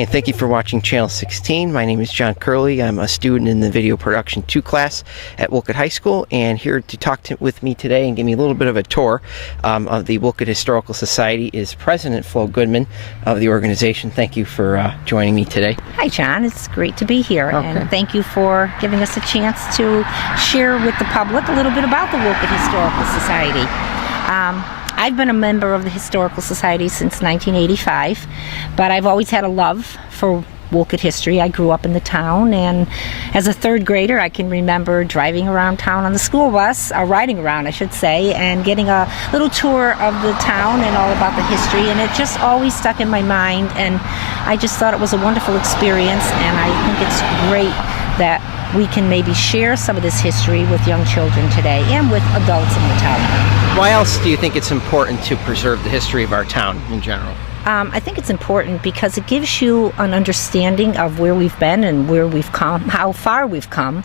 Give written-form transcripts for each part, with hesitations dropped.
and thank you for watching Channel 16. My name is John Curley. I'm a student in the Video Production 2 class at Wolcott High School, and here to talk with me today and give me a little bit of a tour of the Wolcott Historical Society is President Flo Goodman of the organization. Thank you for joining me today. Hi, John. It's great to be here, and thank you for giving us a chance to share with the public a little bit about the Wolcott Historical Society. I've been a member of the Historical Society since 1985, but I've always had a love for Wolcott history. I grew up in the town, and as a third grader I can remember driving around town on the school bus, riding around I should say, and getting a little tour of the town and all about the history, and it just always stuck in my mind, and I just thought it was a wonderful experience, and I think it's great that we can maybe share some of this history with young children today and with adults in the town. Why else do you think it's important to preserve the history of our town in general? I think it's important because it gives you an understanding of where we've been and where we've come, how far we've come.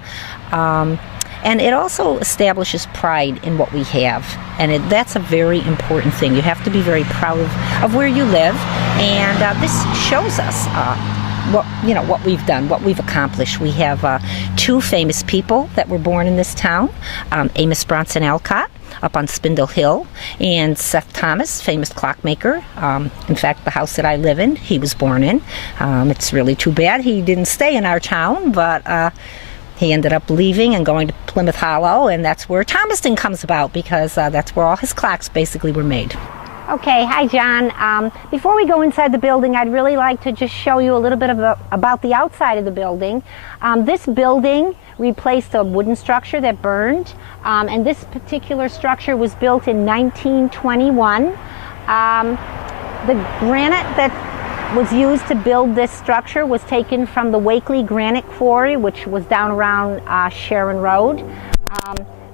And it also establishes pride in what we have. And that's a very important thing. You have to be very proud of where you live. And this shows us what we've done, what we've accomplished. We have two famous people that were born in this town, Amos Bronson Alcott up on Spindle Hill, and Seth Thomas, famous clockmaker. In fact, the house that I live in, he was born in. It's really too bad he didn't stay in our town, but he ended up leaving and going to Plymouth Hollow, and that's where Thomaston comes about, because that's where all his clocks basically were made. Okay, hi John. Before we go inside the building, I'd really like to just show you a little bit about the outside of the building. This building replaced a wooden structure that burned, and this particular structure was built in 1921. The granite that was used to build this structure was taken from the Wakely Granite Quarry, which was down around Sharon Road.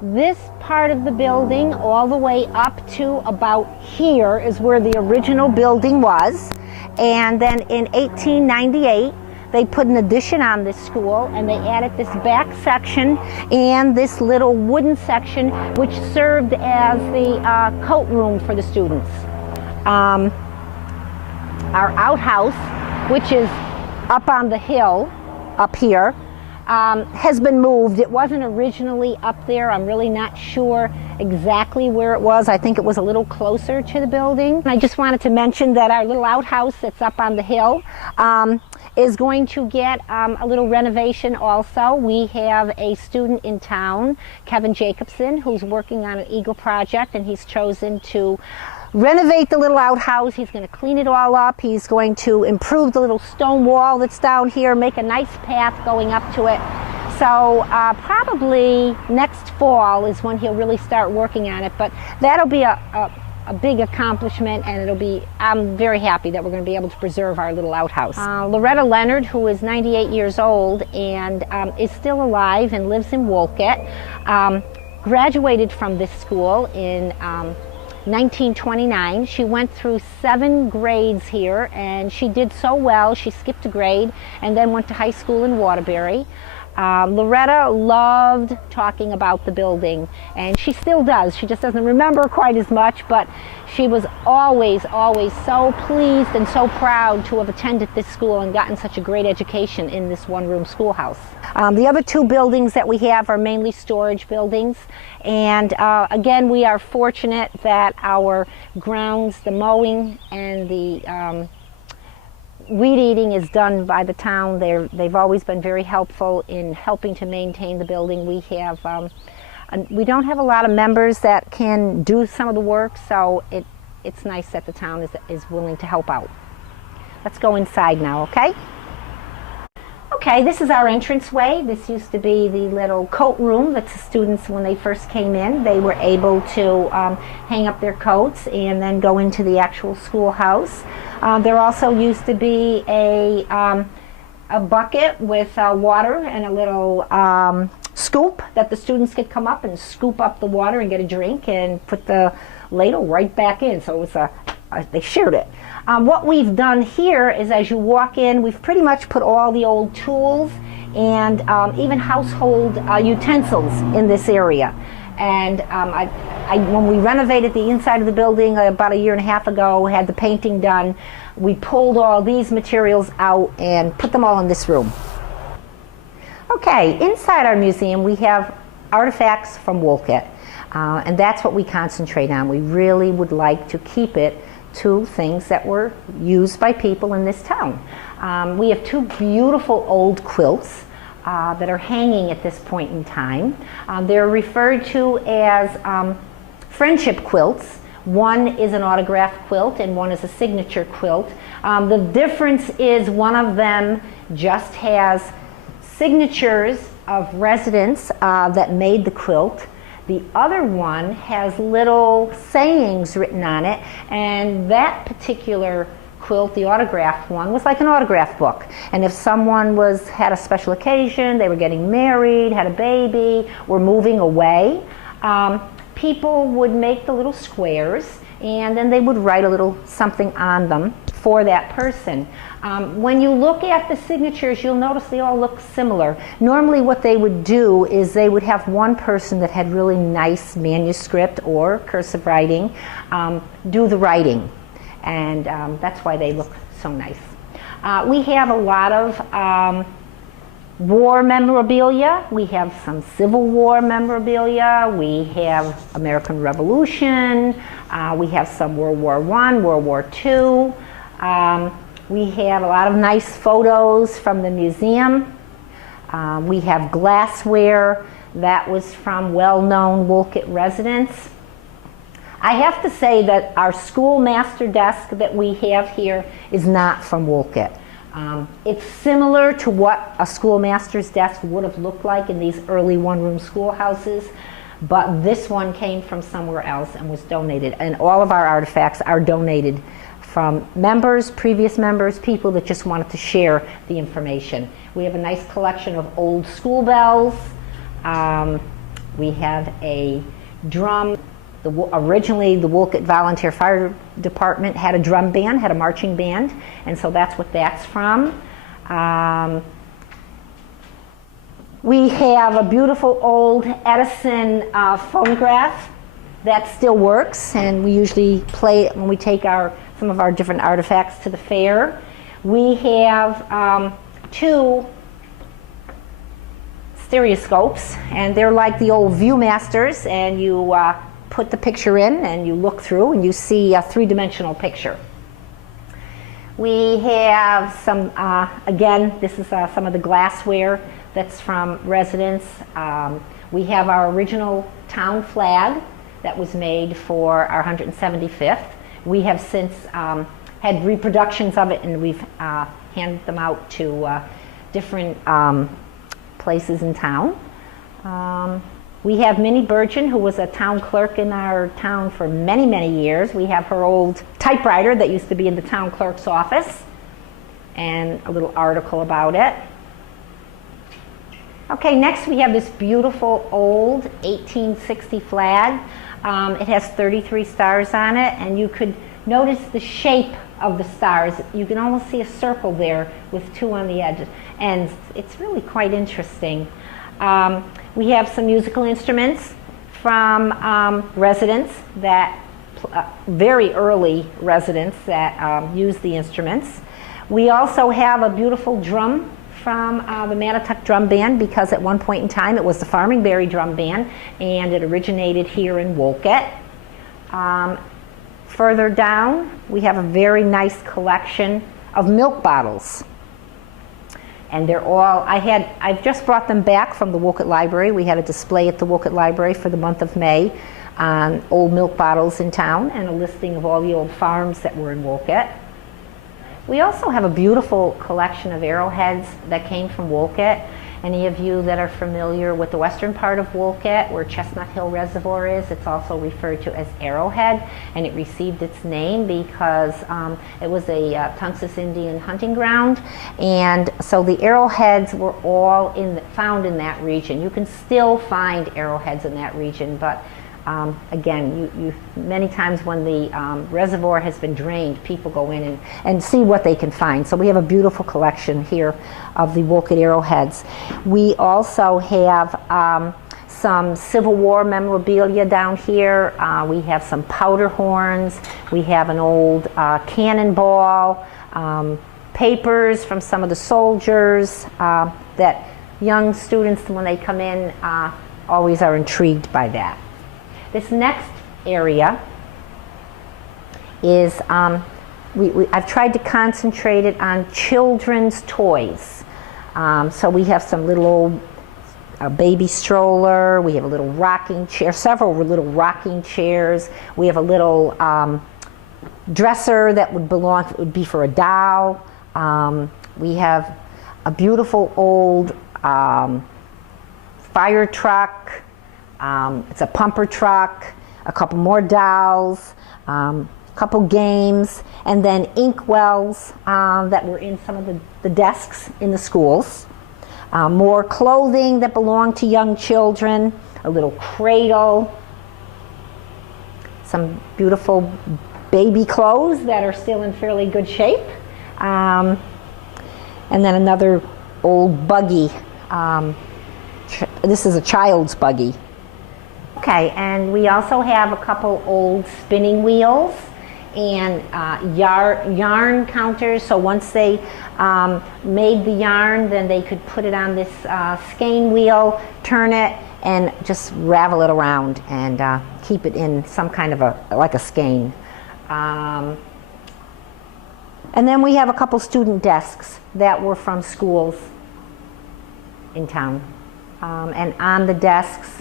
This part of the building, all the way up to about here, is where the original building was. And then in 1898, they put an addition on this school, and they added this back section and this little wooden section, which served as the coat room for the students. Our outhouse, which is up on the hill, up here, has been moved. It wasn't originally up there. I'm really not sure exactly where it was. I think it was a little closer to the building. I just wanted to mention that our little outhouse that's up on the hill is going to get a little renovation also. We have a student in town, Kevin Jacobson, who's working on an Eagle project, and he's chosen to renovate the little outhouse. He's going to clean it all up. He's going to improve the little stone wall that's down here, make a nice path going up to it. So probably next fall is when he'll really start working on it, but that'll be a big accomplishment, and I'm very happy that we're going to be able to preserve our little outhouse. Loretta Leonard, who is 98 years old and is still alive and lives in Wolcott, graduated from this school in 1929. She went through 7 grades here, and she did so well she skipped a grade and then went to high school in Waterbury. Loretta loved talking about the building, and she still does. She just doesn't remember quite as much, but she was always so pleased and so proud to have attended this school and gotten such a great education in this one-room schoolhouse. The other 2 buildings that we have are mainly storage buildings, and again, we are fortunate that our grounds, the mowing and the weed eating is done by the town. They've always been very helpful in helping to maintain the building. We don't have a lot of members that can do some of the work, so it's nice that the town is willing to help out. Let's go inside now, okay? Okay, this is our entranceway. This used to be the little coat room that the students, when they first came in, they were able to hang up their coats and then go into the actual schoolhouse. There also used to be a bucket with water and a little scoop that the students could come up and scoop up the water and get a drink and put the ladle right back in. So it was they shared it. What we've done here is, as you walk in, we've pretty much put all the old tools and even household utensils in this area. And when we renovated the inside of the building about 1.5 years ago, had the painting done, we pulled all these materials out and put them all in this room. Okay, inside our museum we have artifacts from Wolcott, and that's what we concentrate on. We really would like to keep it to things that were used by people in this town. We have two beautiful old quilts that are hanging at this point in time. They're referred to as friendship quilts. One is an autograph quilt and one is a signature quilt. The difference is one of them just has signatures of residents that made the quilt. The other one has little sayings written on it, and that particular quilt, the autograph one, was like an autograph book. And if someone had a special occasion, they were getting married, had a baby, were moving away, people would make the little squares and then they would write a little something on them for that person. When you look at the signatures, you'll notice they all look similar. Normally what they would do is they would have one person that had really nice manuscript or cursive writing do the writing, and that's why they look so nice. We have a lot of war memorabilia. We have some Civil War memorabilia. We have American Revolution. We have some World War I, World War II. We have a lot of nice photos from the museum. We have glassware that was from well-known Wolcott residents. I have to say that our schoolmaster desk that we have here is not from Wolcott. It's similar to what a schoolmaster's desk would have looked like in these early one-room schoolhouses, but this one came from somewhere else and was donated. And all of our artifacts are donated from members, previous members, people that just wanted to share the information. We have a nice collection of old school bells. We have a drum. Originally, the Wolcott Volunteer Fire Department had a drum band, had a marching band, and so that's what that's from. We have a beautiful old Edison phonograph that still works, and we usually play it when we take some of our different artifacts to the fair. We have two stereoscopes, and they're like the old Viewmasters, and you put the picture in and you look through and you see a three-dimensional picture. We have some, again, this is some of the glassware that's from residents. We have our original town flag that was made for our 175th. We have since had reproductions of it, and we've handed them out to different places in town. We have Minnie Burgeon, who was a town clerk in our town for many, many years. We have her old typewriter that used to be in the town clerk's office, and a little article about it. Okay, next we have this beautiful old 1860 flag. It has 33 stars on it, and you could notice the shape of the stars. You can almost see a circle there with two on the edge, and it's really quite interesting. We have some musical instruments from residents that, very early residents that use the instruments. We also have a beautiful drum from the Mattituck Drum Band, because at one point in time it was the Farmingberry Drum Band, and it originated here in Wolcott. Further down, we have a very nice collection of milk bottles. And they're all, I've just brought them back from the Wolcott Library. We had a display at the Wolcott Library for the month of May on old milk bottles in town, and a listing of all the old farms that were in Wolcott. We also have a beautiful collection of arrowheads that came from Wolcott. Any of you that are familiar with the western part of Wolcott, where Chestnut Hill Reservoir is, it's also referred to as Arrowhead, and it received its name because it was a Tungus Indian hunting ground, and so the arrowheads were all found in that region. You can still find arrowheads in that region, but again, many times when the reservoir has been drained, people go in and see what they can find. So we have a beautiful collection here of the Wolcott arrowheads. We also have some Civil War memorabilia down here. We have some powder horns. We have an old cannonball, papers from some of the soldiers that young students, when they come in, always are intrigued by that. This next area is, I've tried to concentrate it on children's toys. So we have some little old baby stroller, we have a little rocking chair, several little rocking chairs, we have a little dresser that would be for a doll. We have a beautiful old fire truck, it's a pumper truck, a couple more dolls, a couple games, and then ink wells that were in some of the desks in the schools. More clothing that belonged to young children, a little cradle, some beautiful baby clothes that are still in fairly good shape, and then another old buggy. This is a child's buggy. Okay, and we also have a couple old spinning wheels and yarn counters. So once they made the yarn, then they could put it on this skein wheel, turn it, and just ravel it around and keep it in some kind of like a skein. And then we have a couple student desks that were from schools in town. And on the desks,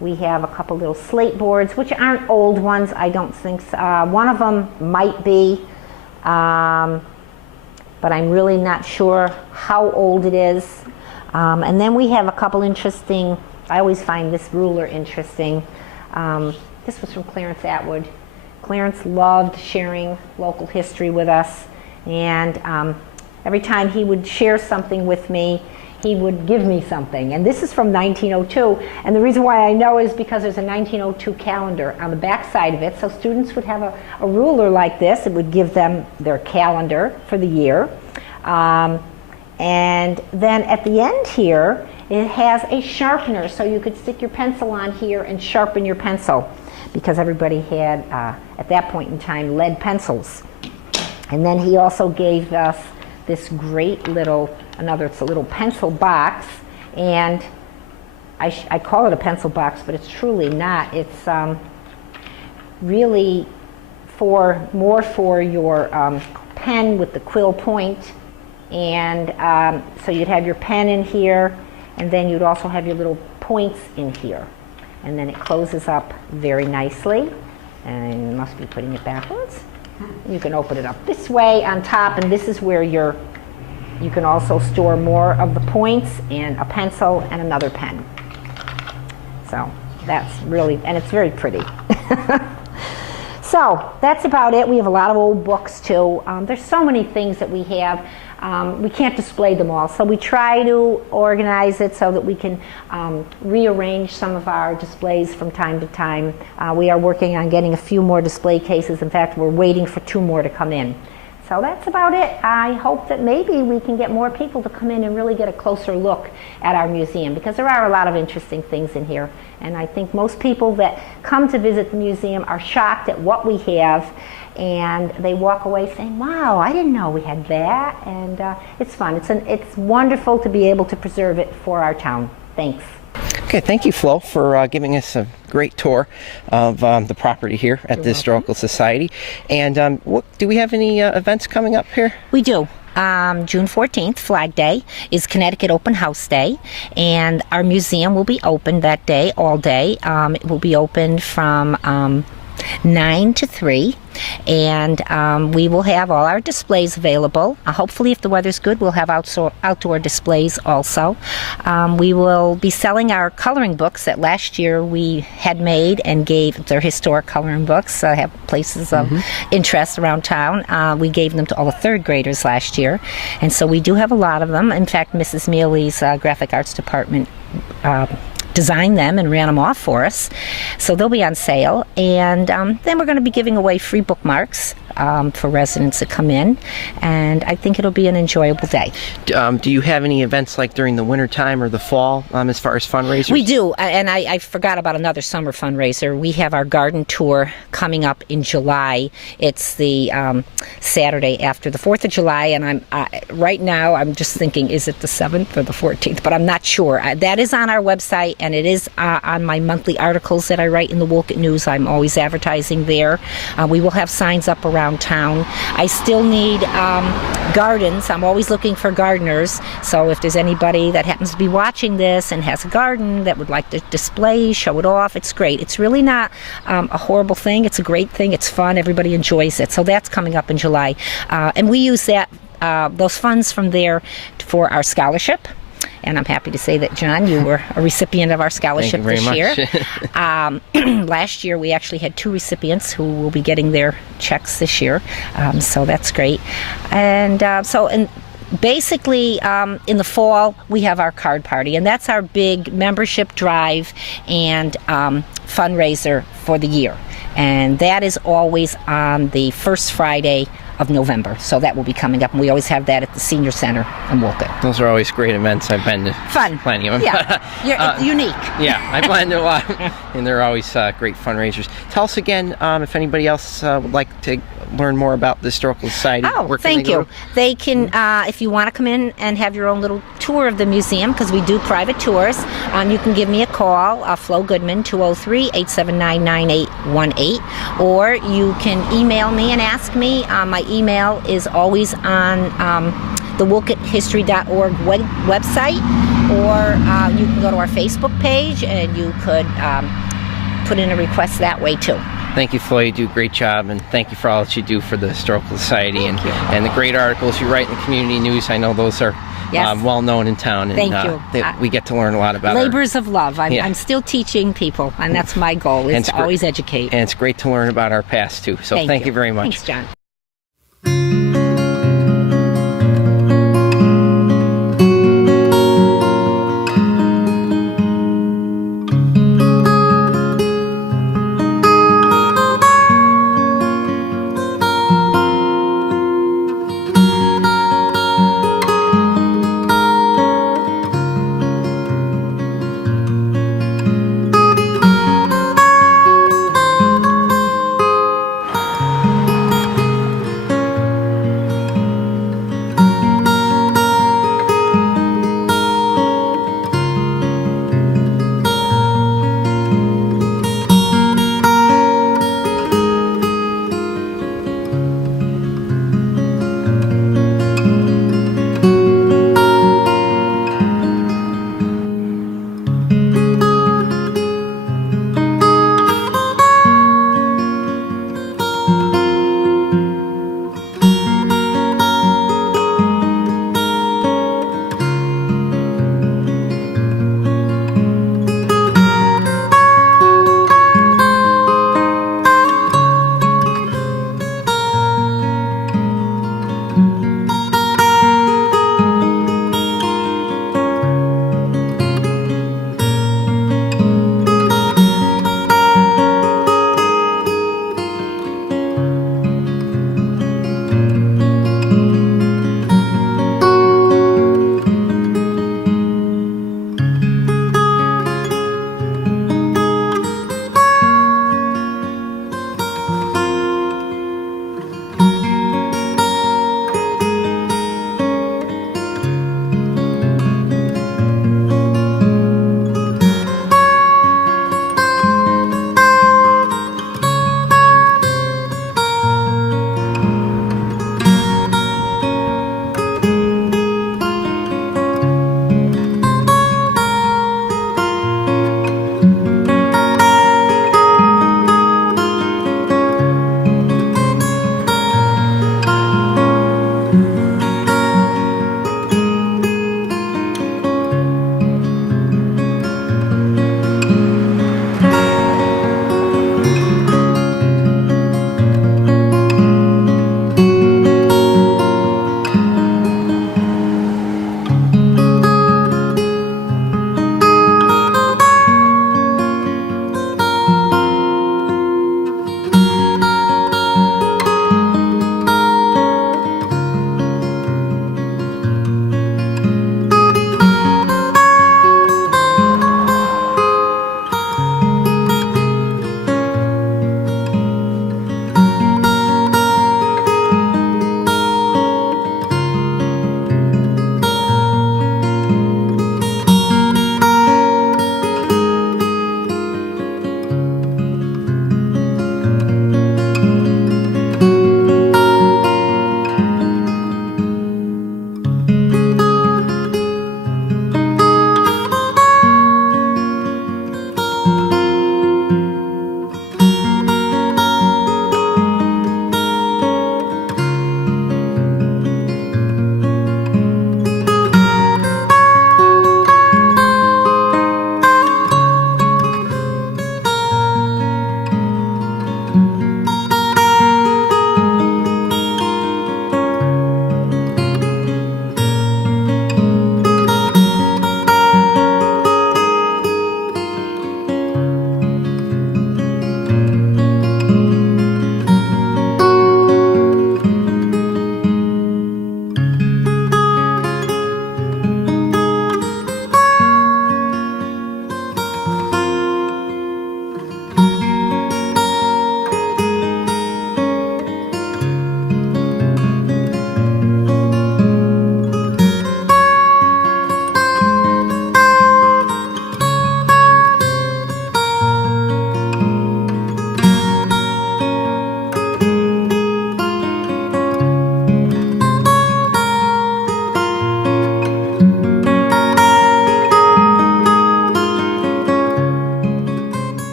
we have a couple little slate boards, which aren't old ones, I don't think so. One of them might be, but I'm really not sure how old it is. And then we have a couple interesting, I always find this ruler interesting. This was from Clarence Atwood. Clarence loved sharing local history with us, and every time he would share something with me, he would give me something. And this is from 1902, and the reason why I know is because there's a 1902 calendar on the back side of it, so students would have a ruler like this. It would give them their calendar for the year. And then at the end here, it has a sharpener, so you could stick your pencil on here and sharpen your pencil, because everybody had, at that point in time, lead pencils. And then he also gave us this great little, it's a little pencil box, and I call it a pencil box, but it's truly not. It's really more for your pen with the quill point, and so you'd have your pen in here, and then you'd also have your little points in here, and then it closes up very nicely, and you must be putting it backwards. You can open it up this way on top, and this is where you can also store more of the points and a pencil and another pen. So that's really, and it's very pretty. So that's about it. We have a lot of old books too. There's so many things that we have. We can't display them all, so we try to organize it so that we can rearrange some of our displays from time to time. We are working on getting a few more display cases. In fact, we're waiting for 2 more to come in. So that's about it. I hope that maybe we can get more people to come in and really get a closer look at our museum, because there are a lot of interesting things in here. And I think most people that come to visit the museum are shocked at what we have, and they walk away saying, wow, I didn't know we had that. And it's fun. It's wonderful to be able to preserve it for our town. Thanks. Okay, thank you, Flo, for giving us a great tour of the property here at the Historical Society. And do we have any events coming up here? We do. June 14th, Flag Day, is Connecticut Open House Day, and our museum will be open that day, all day. It will be open from 9 to 3, and we will have all our displays available. Hopefully, if the weather's good, we'll have outdoor displays also. We will be selling our coloring books that last year we had made and gave. They're historic coloring books, have places of interest around town. We gave them to all the 3rd graders last year, and so we do have a lot of them. In fact, Mrs. Mealy's graphic arts department designed them and ran them off for us. So they'll be on sale. And then we're going to be giving away free bookmarks for residents that come in, and I think it'll be an enjoyable day. Do you have any events like during the winter time or the fall as far as fundraisers? We do, and I forgot about another summer fundraiser. We have our garden tour coming up in July. It's the Saturday after the 4th of July, and right now I'm just thinking, is it the 7th or the 14th? But I'm not sure. That is on our website, and it is on my monthly articles that I write in the Wolcott News. I'm always advertising there. We will have signs up around town. I still need gardens. I'm always looking for gardeners. So if there's anybody that happens to be watching this and has a garden that would like to display, show it off, it's great. It's really not a horrible thing. It's a great thing. It's fun. Everybody enjoys it. So that's coming up in July. And we use those funds from there for our scholarship. And I'm happy to say that, John, you were a recipient of our scholarship this year. Last year, we actually had 2 recipients who will be getting their checks this year. So that's great. And basically, in the fall, we have our card party. And that's our big membership drive and fundraiser for the year. And that is always on the first Friday of November. So that will be coming up, and we always have that at the Senior Center in Wolcott. Those are always great events. I've been to plenty of them. Yeah, it's unique. Yeah, I've been to a lot, and they're always great fundraisers. Tell us again if anybody else would like to learn more about the Historical Society. Thank you. They can, if you want to come in and have your own little tour of the museum, because we do private tours, you can give me a call, Flo Goodman, 203-879-9818, or you can email me and ask me. My email is always on the WolcottHistory.org website, or you can go to our Facebook page and you could put in a request that way too. Thank you, Flo. You do a great job, and thank you for all that you do for the Historical Society and the great articles you write in the community news. I know those are well known in town, and thank you. We get to learn a lot about labors of love. I'm still teaching people, and that's my goal, is to always educate. And it's great to learn about our past too. So thank you very much. Thanks, John.